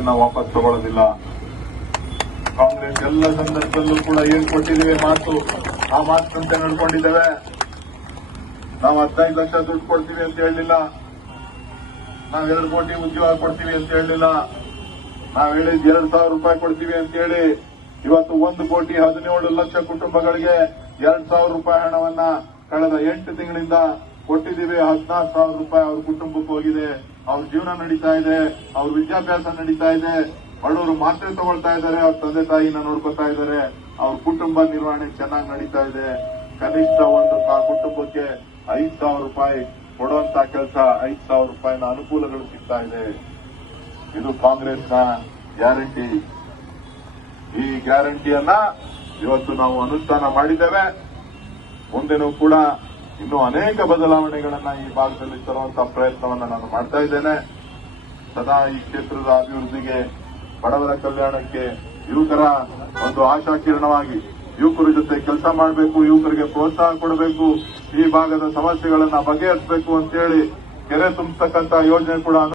ಮಾತನ್ನ ವಾಪಸ್ ತಗೊಳ್ಳೋದಿಲ್ಲ. ಕಾಂಗ್ರೆಸ್ ಎಲ್ಲ ಸಂದರ್ಭದಲ್ಲೂ ಕೂಡ ಏನ್ ಕೊಟ್ಟಿದ್ದೇವೆ ಮಾತು, ಆ ಮಾತಿನಂತೆ ನಡ್ಕೊಂಡಿದ್ದೇವೆ. ನಾವು 15 ಲಕ್ಷ ದುಡ್ಡು ಕೊಡ್ತೀವಿ ಅಂತ ಹೇಳಲಿಲ್ಲ, ನಾವು 2 ಕೋಟಿ ಉದ್ಯೋಗ ಕೊಡ್ತೀವಿ ಅಂತ ಹೇಳಲಿಲ್ಲ, ನಾವು ಹೇಳಿದ್ 2,000 ರೂಪಾಯಿ ಕೊಡ್ತೀವಿ ಅಂತ ಹೇಳಿ ಇವತ್ತು 1,17 ಲಕ್ಷ ಕುಟುಂಬಗಳಿಗೆ 2,000 ರೂಪಾಯಿ ಹಣವನ್ನ ಕಳೆದ 8 ತಿಂಗಳಿಂದ ಕೊಟ್ಟಿದ್ದೀವಿ. 14,000 ರೂಪಾಯಿ ಅವ್ರ ಕುಟುಂಬಕ್ಕೆ ಹೋಗಿದೆ. ಅವ್ರ ಜೀವನ ನಡೀತಾ ಇದೆ, ಅವ್ರ ವಿದ್ಯಾಭ್ಯಾಸ ನಡೀತಾ ಇದೆ, ಬಡವರು ಮಾತ್ರೆ ತಗೊಳ್ತಾ ಇದ್ದಾರೆ, ಅವ್ರ ತಂದೆ ತಾಯಿನ ನೋಡ್ಕೊತಾ ಇದ್ದಾರೆ, ಅವ್ರ ಕುಟುಂಬ ನಿರ್ವಹಣೆ ಚೆನ್ನಾಗಿ ನಡೀತಾ ಇದೆ. ಕನಿಷ್ಠ ಒಂದು ಕುಟುಂಬಕ್ಕೆ 5,000 ರೂಪಾಯಿ ಕೊಡುವಂತ ಕೆಲಸ, 5,000 ರೂಪಾಯಿನ ಅನುಕೂಲಗಳು ಸಿಗ್ತಾ ಇದೆ. ಇದು ಕಾಂಗ್ರೆಸ್ನ ಗ್ಯಾರಂಟಿ. ಈ ಗ್ಯಾರಂಟಿಯನ್ನ ಇವತ್ತು ನಾವು ಅನುಷ್ಠಾನ ಮಾಡಿದ್ದೇವೆ. ಮುಂದೆನೂ ಕೂಡ ಇನ್ನೂ ಅನೇಕ ಬದಲಾವಣೆಗಳನ್ನ ಈ ಭಾಗದಲ್ಲಿ ತರುವಂತಹ ಪ್ರಯತ್ನವನ್ನ ನಾನು ಮಾಡ್ತಾ ಇದ್ದೇನೆ. ಸದಾ ಈ ಕ್ಷೇತ್ರದ ಅಭಿವೃದ್ಧಿಗೆ, ಬಡವರ ಕಲ್ಯಾಣಕ್ಕೆ, ಯುವಕರ ಒಂದು ಆಶಾಕಿರಣವಾಗಿ ಯುವಕರ ಜೊತೆ ಕೆಲಸ ಮಾಡಬೇಕು, ಯುವಕರಿಗೆ ಪ್ರೋತ್ಸಾಹ ಕೊಡಬೇಕು, ಈ ಭಾಗದ ಸಮಸ್ಯೆಗಳನ್ನ ಬಗೆಹರಿಸಬೇಕು ಅಂತೇಳಿ ಕೆರೆ ತುಂಬತಕ್ಕಂತ ಯೋಜನೆ ಕೂಡ